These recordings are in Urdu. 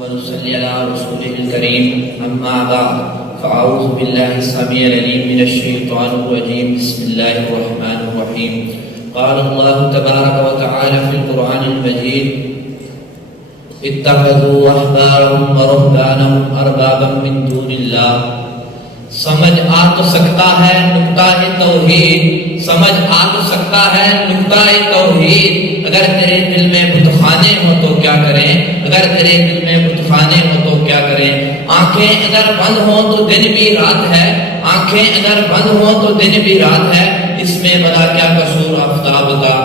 ونصلي على رسوله الكريم أما بعد فأعوذ بالله السميع العليم من الشيطان الرجيم بسم الله الرحمن الرحيم قال الله تبارك وتعالى في القرآن المجيد اتخذوا أحبارهم ورهبانهم أربابا من دون الله سمجھ آ تو سکتا ہے نقطہ توحید، سمجھ آ تو سکتا ہے نقطہ توحید۔ اگر تیرے دل میں بتخانے ہو تو کیا کریں، اگر تیرے دل میں بتخانے ہو تو کیا کریں۔ آنکھیں اگر بند ہوں تو دن بھی رات ہے، آنکھیں اگر بند ہوں تو دن بھی رات ہے، اس میں بلا کیا قصور آفتاب کا۔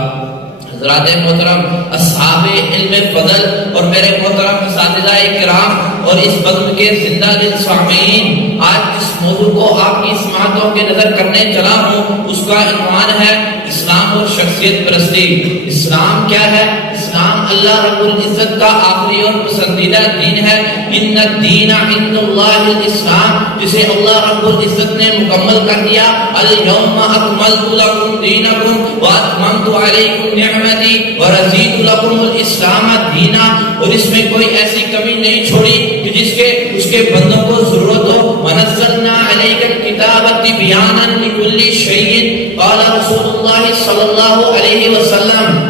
حضرات محترم اصحاب علم فضل اور میرے محترم اساتذہ کرام اور اس بزم کے زندہ دل سامعین، آج جس موضوع کو آپ کی سماعتوں کے نظر کرنے چلا ہوں اس کا عنوان ہے اسلام اور شخصیت پرستی۔ اسلام کیا ہے؟ اسلام اللہ رب العزت کا آخری اور پسندیدہ دین ہے۔ ان الدین عند اللہ الاسلام، جسے اللہ رب العزت نے مکمل کر دیا۔ الیوم اکملت لکم دینکم واتممت علیکم نعمتی ورضیت لکم الاسلام دینا، اور اس میں کوئی ایسی کمی نہیں چھوڑی کہ جس کے اس کے بندوں کو ضرورت ہو۔ ونزلنا علیک الکتاب تبیانا لکل شیء قال رسول اللہ صلی اللہ علیہ وسلم،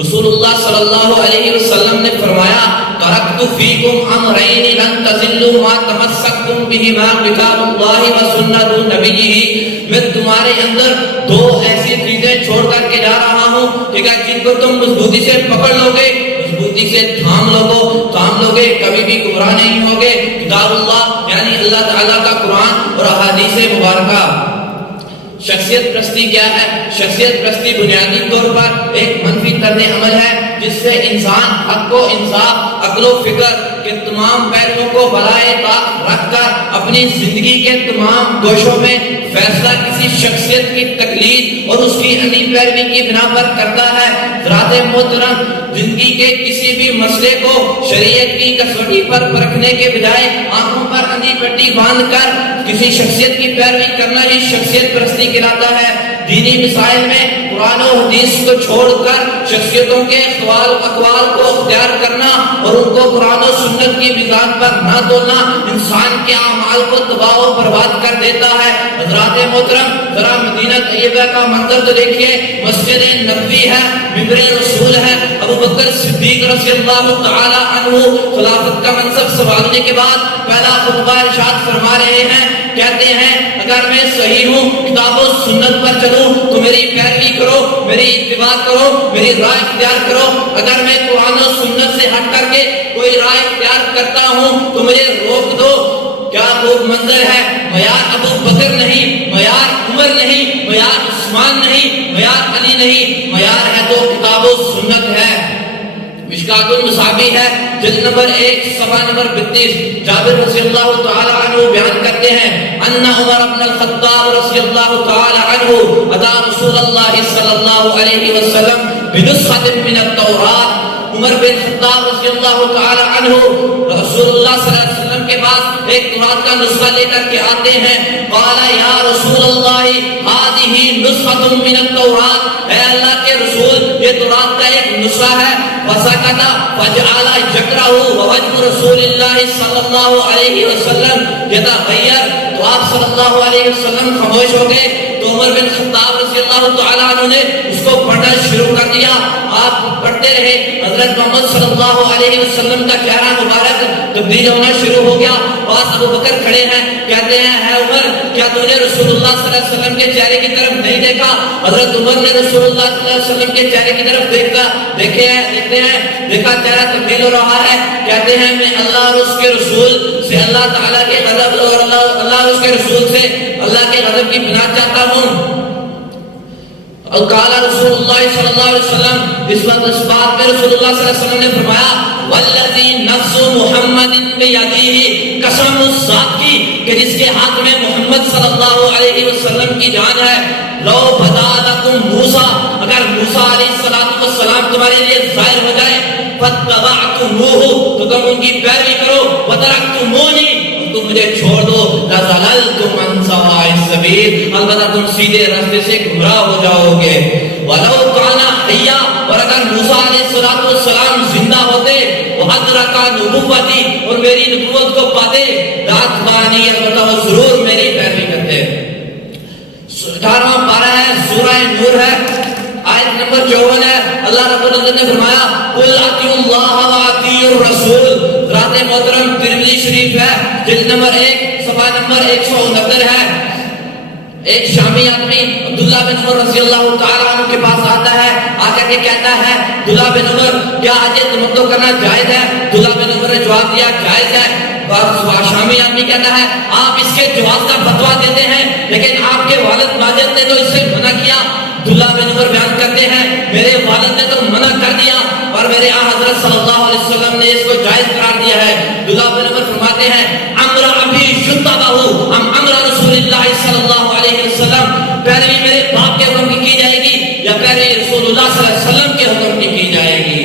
رسول اللہ صلی اللہ علیہ وسلم نے فرمایا ترکت فیکم امرین لن تضلوا ما تمسکتم بہما کتاب اللہ وسنت نبیہ، میں تمہارے اندر دو ایسی چیزیں چھوڑ کر کے جا رہا ہوں، ٹھیک ہے، جن کو تم مضبوطی سے پکڑ لو گے، مضبوطی سے تھام لو گے، کبھی بھی گمراہ نہیں ہوگے۔ کتاب اللہ یعنی اللہ تعالیٰ کا قرآن اور احادیث مبارکہ۔ شخصیت پرستی کیا ہے؟ شخصیت پرستی بنیادی طور پر ایک منفی طرز عمل ہے جس سے انسان حق و انصاف، عقل و فکر کے تمام پہلوؤں کو بالائے طاق رکھ کر اپنی زندگی کے تمام گوشوں میں فیصلہ کسی شخصیت کی تقلید اور اس کی اندھی پیروی کی بنا پر کرتا ہے۔ حضرات محترم، زندگی کے کسی بھی مسئلے کو شریعت کی کسوٹی پر پرکھنے کے بجائے آنکھوں پر اندھی پٹی باندھ کر کسی شخصیت کی پیروی کرنا ہی شخصیت پرستی کہلاتا ہے۔ دینی مسائل میں قرآن و حدیث کو چھوڑ کر شخصیتوں کے اقوال کو اختیار کرنا اور ان کو قرآن و سنت کی میزان پر نہ تولنا انسان کے اعمال کو تباہ و برباد کر دیتا ہے۔ حضرات محترم، ذرا مدینہ طیبہ کا منظر تو دیکھیے، مسجد نبوی ہے، ممبر رسول ہے، ابو بکر صدیق رضی اللہ تعالی عنہ خلافت کا منصب سنبھالنے کے بعد پہلا خطبہ ارشاد فرما رہے ہیں، کہتے ہیں اگر میں صحیح ہوں، کتاب و سنت پر چلوں تو میری پیروی کرو، میری اتباع کرو، میری رائے اختیار کرو۔ اگر میں قرآن و سنت سے ہٹ کر کے کوئی رائے اختیار کرتا ہوں تو مجھے روک دو۔ کیا خوب منظر ہے! معیار ابو بکر نہیں، معیار عمر نہیں، معیار عثمان نہیں، معیار علی نہیں، معیار ہے تو کتاب و سنت ہے۔ مشکات المصابیح ہے، جلد نمبر 1 صفحہ نمبر 32۔ جابر رضی اللہ تعالی عنہ بیان کرتے ہیں ان عمر بن الخطاب رضی اللہ تعالی عنہ اتا رسول اللہ صلی اللہ علیہ وسلم بنسخۃ من التوراۃ۔ عمر بن خطاب رضی اللہ تعالی عنہ رسول اللہ صلی اللہ علیہ وسلم کے پاس ایک تورات کا نسخہ لے کر کے آتے ہیں۔ قال یا رسول اللہ هذه نسخۃ من التوراۃ، اے اللہ کے رسول یہ تورات کا ایک نسخہ ہے۔ فسکت فجعل یقرأ ووجه رسول اللہ صلی اللہ علیہ وسلم یتغیر، تو آپ صلی اللہ علیہ وسلم خاموش ہو گئے۔ تو عمر بن خطاب رضی اللہ تعالی عنہ نے اس کو پڑھنا شروع کر دیا۔ آپ پڑھتے رہے، حضرت محمد صلی اللہ علیہ وسلم کا چہرہ مبارک تبدیل ہونا شروع ہو گیا۔ پاس ابو بکر کھڑے ہیں، کہتے ہیں اے عمر کیا تو نے رسول اللہ صلی اللہ علیہ وسلم کے چہرے کی طرف نہیں دیکھا؟ حضرت عمر نے رسول اللہ صلی اللہ علیہ وسلم کے چہرے کی طرف دیکھتے ہیں، دیکھا چہرہ تبدیل ہو رہا ہے۔ کہتے ہیں میں اللہ اور اس کے رسول سے اللہ تعالیٰ کے غضب اور اللہ اور اس کے رسول سے اللہ کے غضب کی پناہ چاہتا ہوں۔ اور قال رسول اللہ صلی اللہ علیہ وسلم، اس بات میں رسول اللہ صلی اللہ علیہ وسلم نے فرمایا والذی نفس محمد بیدیہ، قسم اس ذات کی کہ جس کے ہاتھ میں محمد صلی اللہ علیہ وسلم کی جان ہے، لو بدا لکم موسیٰ، اگر موسیٰ علیہ السلام تمہارے لیے ظاہر ہو جائے، فاتبعتموہ تو تم ان کی پیروی کرو، وترکتمونی تم مجھے چھوڑ دو، لَضَلَلْتُمْ عَنْ سَوَاءِ السَّبِيلِ البتہ تم سیدھے راستے سے گمراہ ہو جاؤ گے۔ وَلَوْ كَانَ حَيًّا، اور اگر موسیٰ علیہ السلام زندہ ہوتے، وَأَدْرَكَ نُبُوَّتِي، اور میری نبوت کو پاتے، لَأَتْبَعَنِي، البتہ وہ ضرور میری پیروی کرتے۔ 18واں پارہ ہے، سورہ نور ہے، آیت نمبر 54 ہے۔ اللہ رب العزت نے فرمایا قُلْ اطیعوا اللَّهَ وَاطیعوا الرَّسُولَ۔ ذات محترم ترمذی شریف ہے، جلد نمبر 1 صفحہ نمبر 169 ہے۔ ایک شامی آدمی عبداللہ بن عمر رضی اللہ تعالیٰ عنہ کے پاس آتا ہے، آ کر کے کہتا ہے عبداللہ بن عمر کیا حج تمتع کرنا جائز ہے؟ عبداللہ بن عمر نے جواب دیا جائز ہے۔ شامی آدمی کہتا ہے آپ اس کے جواز کا فتویٰ دیتے ہیں لیکن آپ کے والد ماجد نے تو اس سے منع کیا۔ عبداللہ بن عمر بیان کرتے ہیں میرے والد نے تو منع کر دیا اور میرے آن حضرت صلی اللہ علیہ وسلم نے اس کو جائز قرار دیا ہے۔ عبداللہ بن عمر فرماتے ہیں امر ابی شتبہ ام امر رسول اللہ صلی اللہ علیہ وسلم، پیروی میرے باپ کے حکم کی جائے گی یا پیروی رسول اللہ صلی اللہ علیہ وسلم کے حکم کی جائے گی؟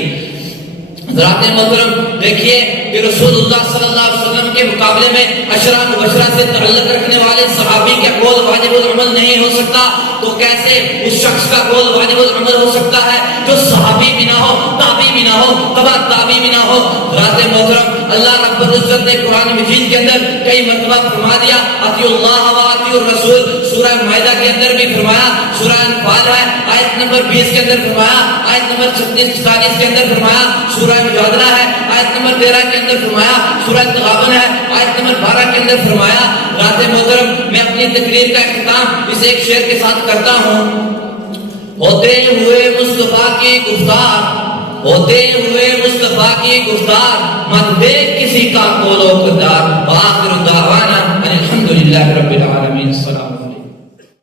حضرات محترم دیکھیے کہ رسول اللہ صلی اللہ علیہ وسلم کے مقابلے میں عشرہ مبشرہ سے تعلق رکھنے والے صحابی کا قول واجب العمل نہیں ہو سکتا، تو کیسے اس شخص کا قول واجب العمل ہو سکتا ہے جو صحابی بھی نہ ہو، تابعی بھی نہ ہو، تبع تابعی بھی نہ ہو؟ حضرات محترم اللہ رب العزت نے قرآن مجید کے اندر کئی مرتبہ فرما دیا اطیعوا اللہ و اطیعوا الرسول، سورہ مائدہ کے اندر بھی فرمایا، سورہ انفال ہے آیت نمبر 20 کے اندر فرمایا، آیت نمبر 36-40 کے اندر فرمایا، سورہ مجادلہ ہے آیت نمبر 13 کے اندر فرمایا، سورہ تغابن ہے آیت نمبر 12 کے اندر فرمایا۔ حضرات محترم میں اپنی تقریر کا اختتام اس ایک شعر کے ساتھ کرتا ہوں۔ ہوتے ہوئے مصطفیٰ کی گفتار، ہوتے ہوئے مصطفیٰ کی گفتار، مت دیکھ کسی کا قول و کردار۔ وآخر دعوانا ان الحمدللہ رب العالمین۔ السلام